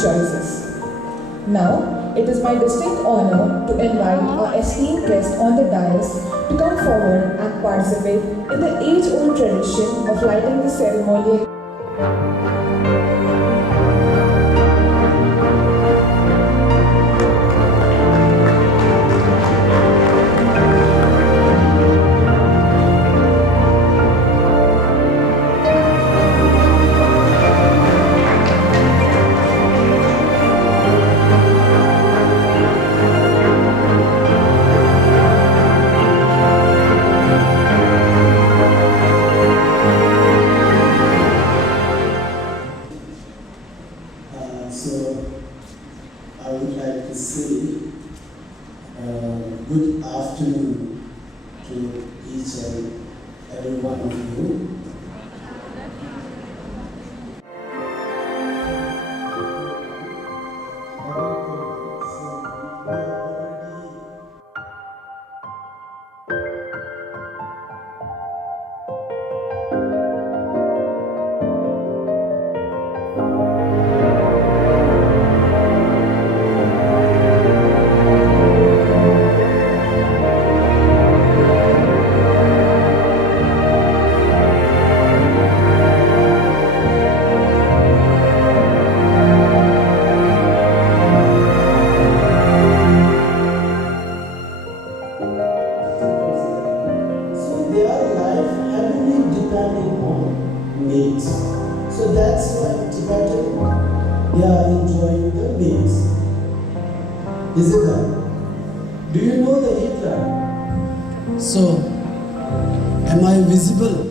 choices. Now, it is my distinct honor to invite our esteemed guest on the dais to come forward and participate in the age-old tradition of lighting the ceremonial. So I would like to say good afternoon to each and every one of you. Their life heavily depending on meals. So that's why Tibetan, they are enjoying the meals. Is it that? Do you know the Hitler? So, am I visible?